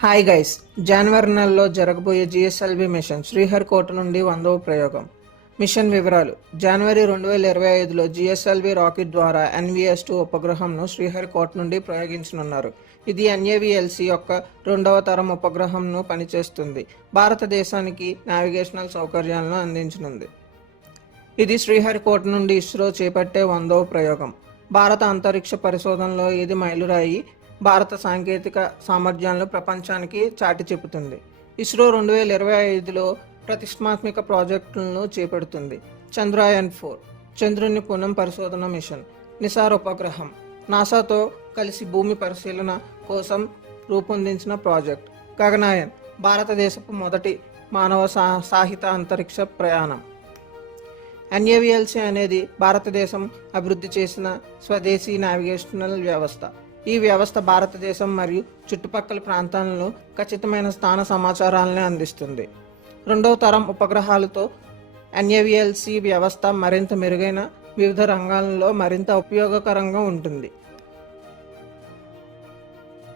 Hi guys, జనవరి నెలలో జరగబోయే GSLV machine Sriharikota నుండి 100వ ప్రయోగం. మిషన్ వివరాలు. జనవరి 2025లో జిఎస్ఎల్వి రాకెట్ ద్వారా NVS-2 ఉపగ్రహంను శ్రీహరికోట నుండి ప్రయోగించనున్నారు. ఇది NAVLC యొక్క 2వ తరం ఉపగ్రహంను పనిచేస్తుంది. భారతదేశానికి నావిగేషనల్ సౌకర్యాలను అందించనుంది. ఇది శ్రీహరికోట నుండి ఇస్రో చేపట్టే 100వ ప్రయోగం. భారత అంతరిక్ష పరిశోధనలో ఇది మైలురాయి. భారత సాంకేతిక సామర్థ్యాలను ప్రపంచానికి చాటి చెబుతుంది. ఇస్రో 2025లో ప్రతిష్టాత్మక ప్రాజెక్టులను చేపడుతుంది. చంద్రయాన్-4 చంద్రుని పునః పరిశోధన మిషన్. నిసార్ ఉపగ్రహం నాసాతో కలిసి భూమి పరిశీలన కోసం రూపొందించిన ప్రాజెక్ట్. గగనయాన్ భారతదేశపు మొదటి మానవ సాహిత అంతరిక్ష ప్రయాణం. NAVLC అనేది భారతదేశం అభివృద్ధి చేసిన స్వదేశీ నావిగేషనల్ వ్యవస్థ. ఈ వ్యవస్థ భారతదేశం మరియు చుట్టుపక్కల ప్రాంతాలను ఖచ్చితమైన స్థాన సమాచారాలను అందిస్తుంది. 2వ తరం ఉపగ్రహాలతో NAVLC వ్యవస్థ మరింత మెరుగైన వివిధ రంగాలలో మరింత ఉపయోగకరంగా ఉంటుంది.